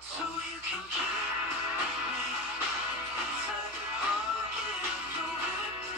So you can keep me inside the pocket of your ribs.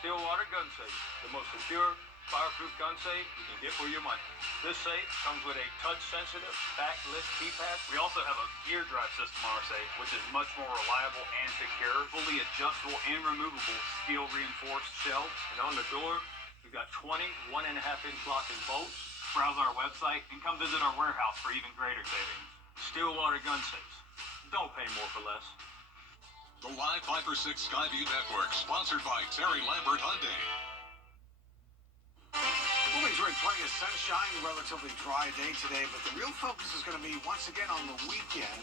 Stillwater Gun Safe, the most secure, fireproof gun safe you can get for your money. This safe comes with a touch-sensitive back-lift keypad. We also have a gear drive system on our safe, which is much more reliable and secure. Fully adjustable and removable steel-reinforced shelves. And on the door, we've got 20 1.5-inch locking bolts. Browse our website and come visit our warehouse for even greater savings. Stillwater Gun Safes. Don't pay more for less. The Live 5 for 6 Skyview Network, sponsored by Terry Lambert Hyundai. We'll enjoy plenty of sunshine, relatively dry day today, but the real focus is going to be once again on the weekend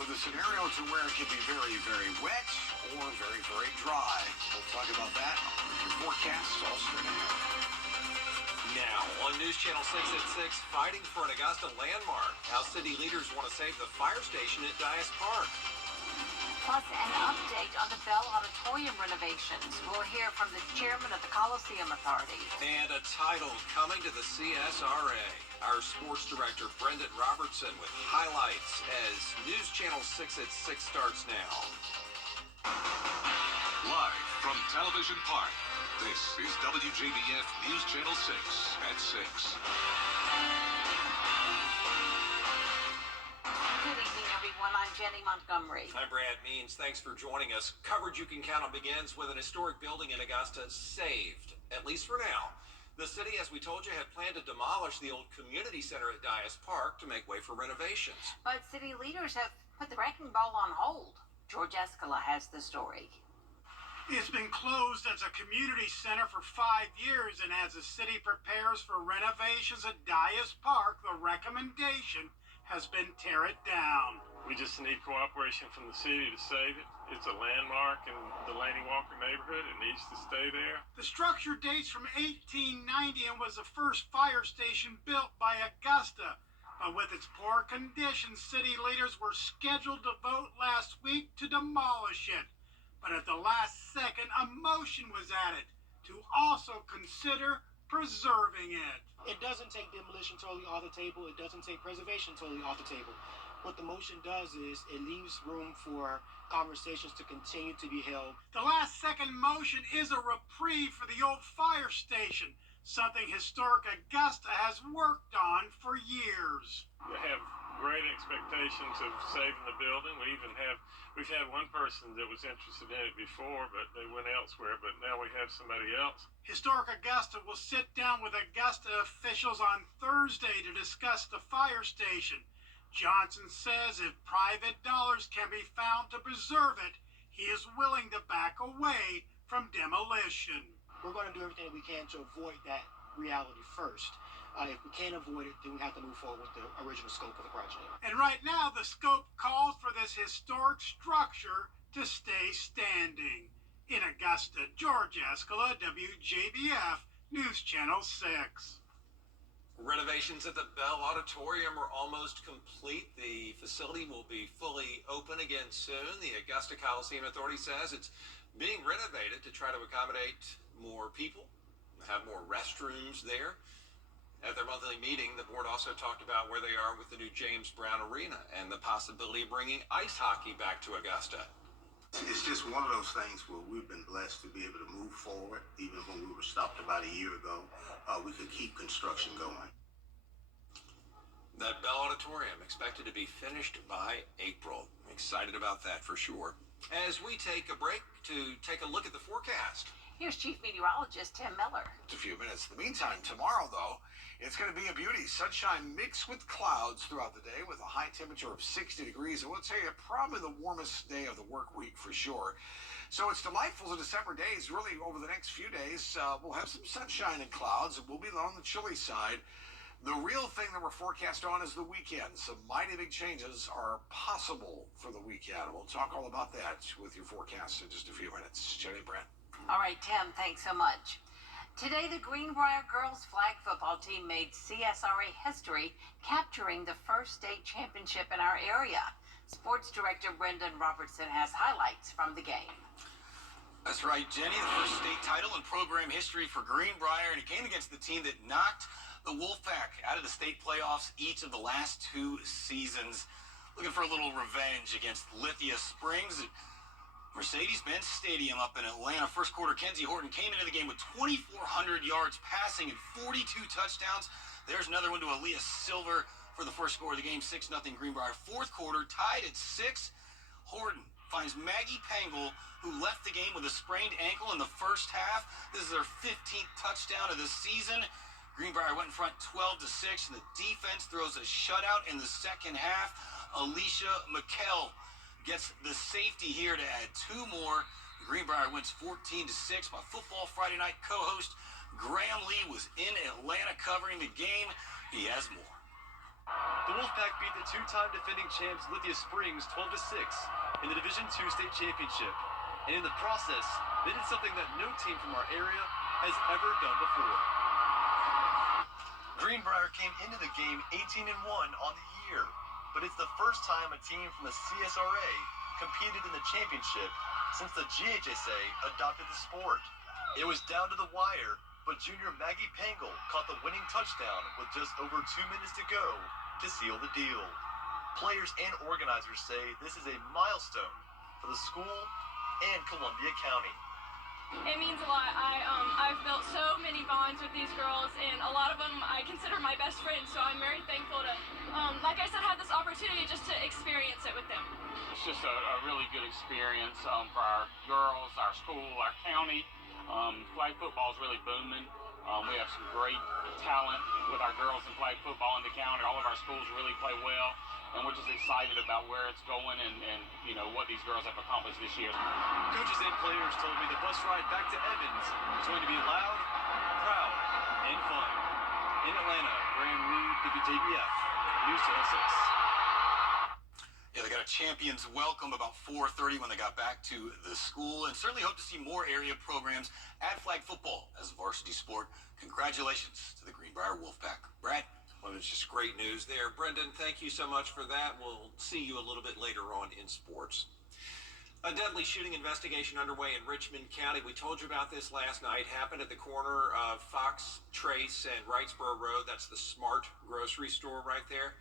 with a scenario to where it could be very, very wet or very, very dry. We'll talk about that with your forecasts all straight ahead. Now, on News Channel 6 at 6, fighting for an Augusta landmark. How city leaders want to save the fire station at Dias Park. Plus, an update on the Bell Auditorium renovations. We'll hear from the chairman of the Coliseum Authority. And a title coming to the CSRA. Our sports director, Brendan Robertson, with highlights as News Channel 6 at 6 starts now. Live from Television Park, this is WJBF News Channel 6 at 6. Good evening, everyone. I'm Jenny Montgomery. I'm Brad Means. Thanks for joining us. Coverage you can count on begins with an historic building in Augusta saved, at least for now. The city, as we told you, had planned to demolish the old community center at Dias Park to make way for renovations. But city leaders have put the wrecking ball on hold. George Escala has the story. It's been closed as a community center for 5 years, and as the city prepares for renovations at Dias Park, the recommendation has been tear it down. We just need cooperation from the city to save it. It's a landmark in the Laney Walker neighborhood. It needs to stay there. The structure dates from 1890 and was the first fire station built by Augusta. But with its poor condition, city leaders were scheduled to vote last week to demolish it. But at the last second, a motion was added to also consider preserving it. It doesn't take demolition totally off the table. It doesn't take preservation totally off the table. What the motion does is it leaves room for conversations to continue to be held. The last second motion is a reprieve for the old fire station, something Historic Augusta has worked on for years. We have great expectations of saving the building. We've had one person that was interested in it before, but they went elsewhere, but now we have somebody else. Historic Augusta will sit down with Augusta officials on Thursday to discuss the fire station. Johnson says if private dollars can be found to preserve it, he is willing to back away from demolition. We're going to do everything we can to avoid that reality first. If we can't avoid it, then we have to move forward with the original scope of the project. And right now, the scope calls for this historic structure to stay standing. In Augusta, George Escala, WJBF, News Channel 6. Renovations at the Bell Auditorium are almost complete. The facility will be fully open again soon. The Augusta Coliseum Authority says it's being renovated to try to accommodate more people, have more restrooms there. At their monthly meeting, the board also talked about where they are with the new James Brown Arena and the possibility of bringing ice hockey back to Augusta. It's just one of those things where we've been blessed to be able to move forward. Even when we were stopped about a year ago, we could keep construction going. That Bell Auditorium expected to be finished by April. I'm excited about that for sure. As we take a break to take a look at the forecast. Here's Chief Meteorologist Tim Miller. It's a few minutes. In the meantime, tomorrow, though, it's going to be a beauty. Sunshine mixed with clouds throughout the day with a high temperature of 60 degrees. And we'll tell you, probably the warmest day of the work week for sure. So it's delightful the December days. Really, over the next few days, we'll have some sunshine and clouds. We'll be on the chilly side. The real thing that we're forecast on is the weekend. Some mighty big changes are possible for the weekend. We'll talk all about that with your forecast in just a few minutes. Jenny, Brent. All right, Tim, thanks so much. Today, the Greenbrier girls flag football team made CSRA history, capturing the first state championship in our area. Sports director Brendan Robertson has highlights from the game. That's right, Jenny. The first state title in program history for Greenbrier, and it came against the team that knocked the Wolfpack out of the state playoffs each of the last 2 seasons. Looking for a little revenge against Lithia Springs at Mercedes-Benz Stadium up in Atlanta. First quarter, Kenzie Horton came into the game with 2,400 yards passing and 42 touchdowns. There's another one to Aaliyah Silver for the first score of the game, 6-0 Greenbrier. Fourth quarter, tied at 6. Horton finds Maggie Pangel, who left the game with a sprained ankle in the first half. This is her 15th touchdown of the season. Greenbrier went in front 12-6, and the defense throws a shutout in the second half. Alicia McKell gets the safety here to add 2 more. Greenbrier wins 14-6. My Football Friday Night co-host Graham Lee was in Atlanta covering the game. He has more. The Wolfpack beat the 2-time defending champs Lithia Springs 12-6 in the Division II state championship. And in the process, they did something that no team from our area has ever done before. Greenbrier came into the game 18-1 on the year, but it's the first time a team from the CSRA competed in the championship since the GHSA adopted the sport. It was down to the wire, but junior Maggie Pangel caught the winning touchdown with just over 2 minutes to go to seal the deal. Players and organizers say this is a milestone for the school and Columbia County. It means a lot. I've built so many bonds with these girls, and a lot of them I consider my best friends, so I'm very thankful to, like I said, have this opportunity just to experience it with them. It's just a really good experience for our girls, our school, our county. Flag football is really booming. We have some great talent with our girls in flag football in the county. All of our schools really play well, and we're just excited about where it's going and you know what these girls have accomplished this year. Coaches and players told me the bus ride back to Evans is going to be loud, proud, and fun. In Atlanta, Graham Lee, WJBF, News Channel 6. Yeah, they got a champion's welcome about 4:30 when they got back to the school, and certainly hope to see more area programs add flag football as a varsity sport. Congratulations to the Greenbrier Wolfpack. Brad? Well, it's just great news there. Brendan, thank you so much for that. We'll see you a little bit later on in sports. A deadly shooting investigation underway in Richmond County. We told you about this last night. Happened at the corner of Fox, Trace, and Wrightsboro Road. That's the Smart grocery store right there.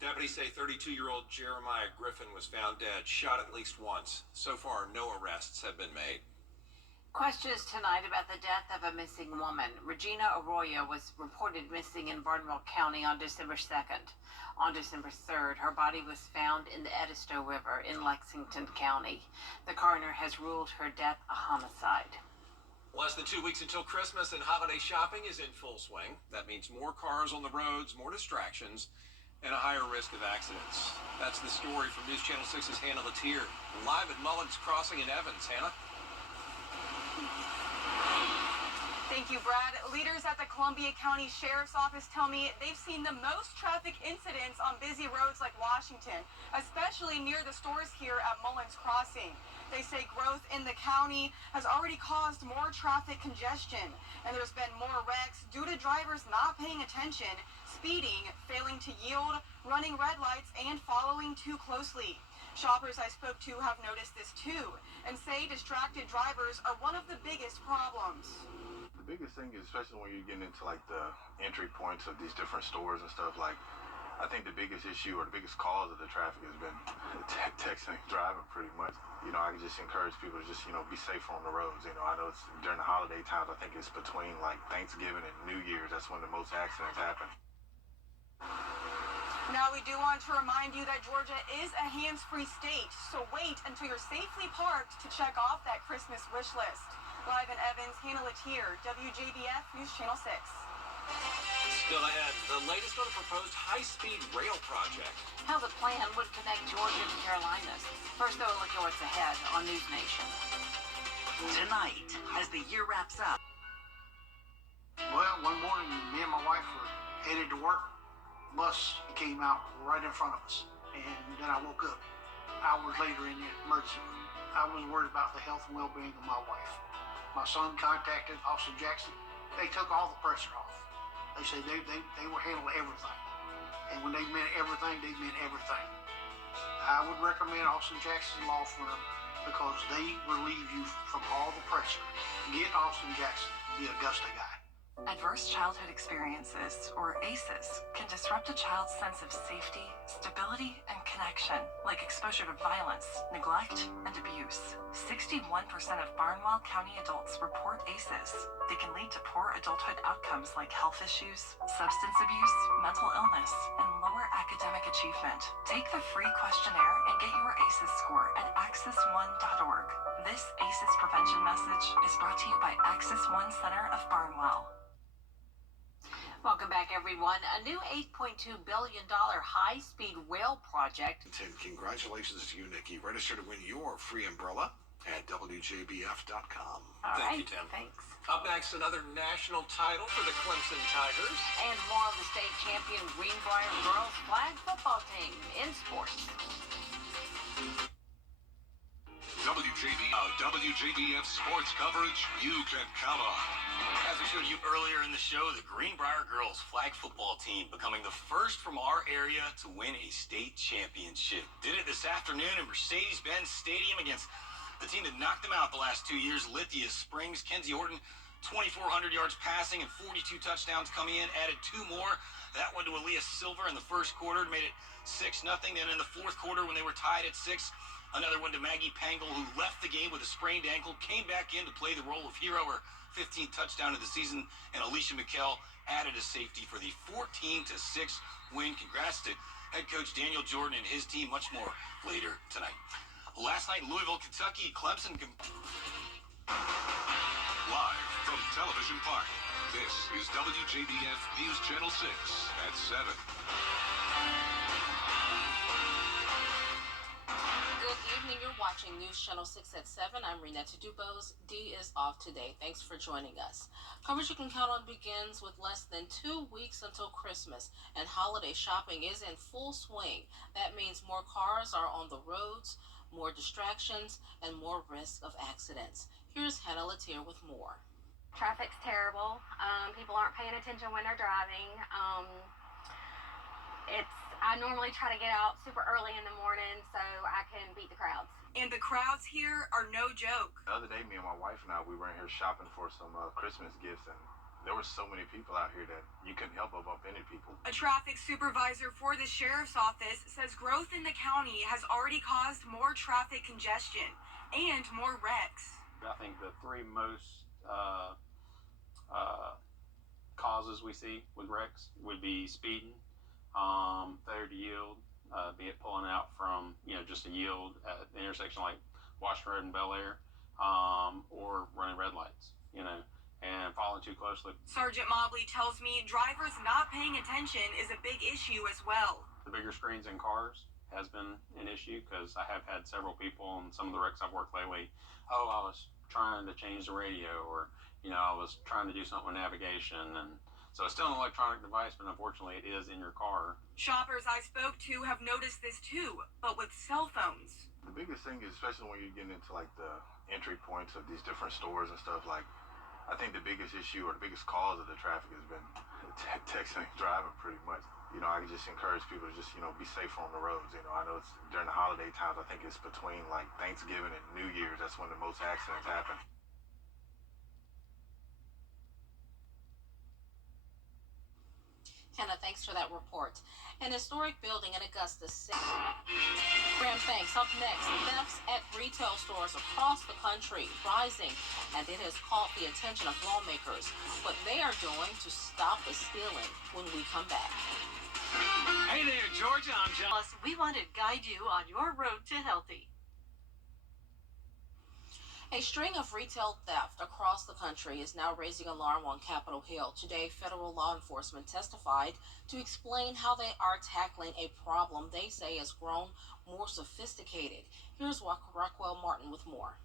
Deputies say 32-year-old Jeremiah Griffin was found dead, shot at least once. So far, no arrests have been made. Questions tonight about the death of a missing woman. Regina Arroyo was reported missing in Barnwell County on December 2nd. On December 3rd, her body was found in the Edisto River in Lexington County. The coroner has ruled her death a homicide. Less than 2 weeks until Christmas, and holiday shopping is in full swing. That means more cars on the roads, more distractions, and a higher risk of accidents. That's the story from News Channel 6's Hannah Latier, live at Mullins Crossing in Evans. Hannah? Thank you, Brad. Leaders at the Columbia County Sheriff's Office tell me they've seen the most traffic incidents on busy roads like Washington, especially near the stores here at Mullins Crossing. They say growth in the county has already caused more traffic congestion, and there's been more wrecks due to drivers not paying attention, speeding, failing to yield, running red lights, and following too closely. Shoppers I spoke to have noticed this too, and say distracted drivers are one of the biggest problems. The biggest thing is, especially when you're getting into like the entry points of these different stores and stuff, like I think the biggest issue or the biggest cause of the traffic has been texting and driving pretty much. You know, I can just encourage people to just, be safer on the roads. You know, I know it's during the holiday times, I think it's between like Thanksgiving and New Year's, that's when the most accidents happen. Now, we do want to remind you that Georgia is a hands-free state, so wait until you're safely parked to check off that Christmas wish list. Live in Evans, Hannah Latier, WJBF News Channel 6. Still ahead, the latest on a proposed high-speed rail project. How the plan would connect Georgia to Carolinas. First, though, a look at what's ahead on News Nation. Tonight, as the year wraps up. Well, one morning, me and my wife were headed to work. Bus came out right in front of us, and then I woke up hours later in the emergency room. I was worried about the health and well-being of my wife. My son contacted Austin Jackson. They took all the pressure off. They said they will handle everything, and when they meant everything, they meant everything. I would recommend Austin Jackson's law firm because they relieve you from all the pressure. Get Austin Jackson, the Augusta guy. Adverse childhood experiences, or ACEs, can disrupt a child's sense of safety, stability, and connection, like exposure to violence, neglect, and abuse. 61% of Barnwell County adults report ACEs. They can lead to poor adulthood outcomes like health issues, substance abuse, mental illness, and lower academic achievement. Take the free questionnaire and get your ACEs score at access1.org. This ACEs prevention message is brought to you by Access One Center of Barnwell. Welcome back, everyone. A new $8.2 billion high-speed rail project. And congratulations to you, Nikki. Register to win your free umbrella at WJBF.com. Thank you, Tim. Thanks. Up next, another national title for the Clemson Tigers. And more of the state champion Greenbrier girls flag football team in sports. WJBF sports coverage you can count on. As we showed you earlier in the show, the Greenbrier girls flag football team becoming the first from our area to win a state championship. Did it this afternoon in Mercedes-Benz Stadium against the team that knocked them out the last 2 years, Lithia Springs. Kenzie Orton, 2,400 yards passing and 42 touchdowns coming in, added 2 more. That one to Aaliyah Silver in the first quarter, made it 6-0. Then in the fourth quarter, when they were tied at 6, another one to Maggie Pangle, who left the game with a sprained ankle, came back in to play the role of hero, her 15th touchdown of the season, and Alicia McKell added a safety for the 14-6 win. Congrats to head coach Daniel Jordan and his team. Much more later tonight. Last night in Louisville, Kentucky, Clemson. Live from Television Park, this is WJBF News Channel 6 at 7. Good evening. You're watching News Channel 6 at 7. I'm Renetta Dubose. D is off today. Thanks for joining us. Coverage you can count on begins with less than 2 weeks until Christmas, and holiday shopping is in full swing. That means more cars are on the roads, more distractions, and more risk of accidents. Here's Hannah Latier with more. Traffic's terrible. People aren't paying attention when they're driving. I normally try to get out super early in the morning so I can beat the crowds. And the crowds here are no joke. The other day, me and my wife and I, we were in here shopping for some Christmas gifts, and there were so many people out here that you couldn't help but bump into people. A traffic supervisor for the sheriff's office says growth in the county has already caused more traffic congestion and more wrecks. I think the 3 most causes we see with wrecks would be speeding, failure to yield, be it pulling out from, just a yield at the intersection like Washington Road and Bel Air, or running red lights, and following too closely. Sergeant Mobley tells me drivers not paying attention is a big issue as well. The bigger screens in cars has been an issue because I have had several people on some of the wrecks I've worked lately. Oh, I was trying to change the radio, or, I was trying to do something with navigation. And so it's still an electronic device, but unfortunately it is in your car. Shoppers I spoke to have noticed this too, but with cell phones. The biggest thing is, especially when you're getting into like the entry points of these different stores and stuff, like, I think the biggest issue or the biggest cause of the traffic has been texting and driving pretty much. I just encourage people to just, be safer on the roads. I know it's during the holiday times. I think it's between like Thanksgiving and New Year's. That's when the most accidents happen. Hannah, thanks for that report. An historic building in Augusta City. Graham, thanks. Up next, thefts at retail stores across the country rising, and it has caught the attention of lawmakers. What they are doing to stop the stealing when we come back. Hey there, Georgia. I'm John. Plus, we want to guide you on your road to healthy. A string of retail theft across the country is now raising alarm on Capitol Hill. Today, federal law enforcement testified to explain how they are tackling a problem they say has grown more sophisticated. Here's Rockwell Martin with more.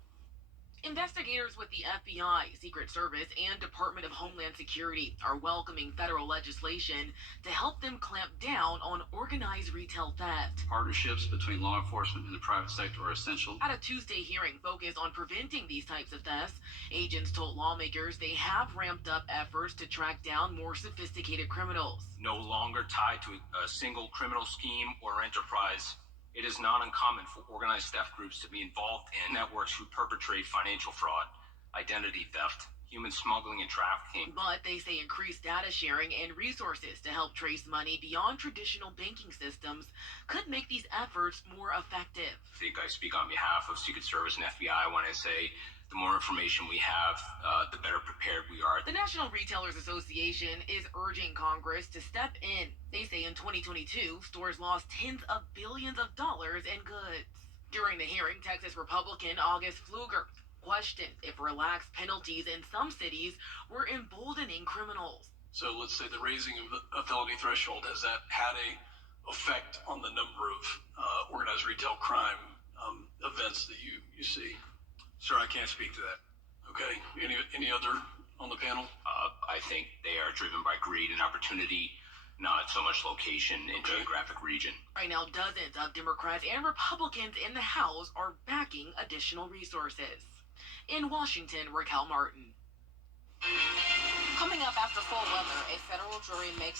Investigators with the FBI, Secret Service, and Department of Homeland Security are welcoming federal legislation to help them clamp down on organized retail theft. Partnerships between law enforcement and the private sector are essential. At a Tuesday hearing focused on preventing these types of thefts, agents told lawmakers they have ramped up efforts to track down more sophisticated criminals. No longer tied to a single criminal scheme or enterprise. It is not uncommon for organized theft groups to be involved in networks who perpetrate financial fraud, identity theft, human smuggling, and trafficking. But they say increased data sharing and resources to help trace money beyond traditional banking systems could make these efforts more effective. I think I speak on behalf of Secret Service and FBI when I say the more information we have, the better prepared we are. The National Retailers Association is urging Congress to step in. They say in 2022, stores lost tens of billions of dollars in goods. During the hearing, Texas Republican August Pfluger questioned if relaxed penalties in some cities were emboldening criminals. So let's say the raising of the felony threshold, has that had a effect on the number of organized retail crime events that you see? Sir, I can't speak to that. Okay. Any other on the panel? I think they are driven by greed and opportunity, not so much location and geographic region. Right now, dozens of Democrats and Republicans in the House are backing additional resources. In Washington, Raquel Martin. Coming up after full weather, a federal jury makes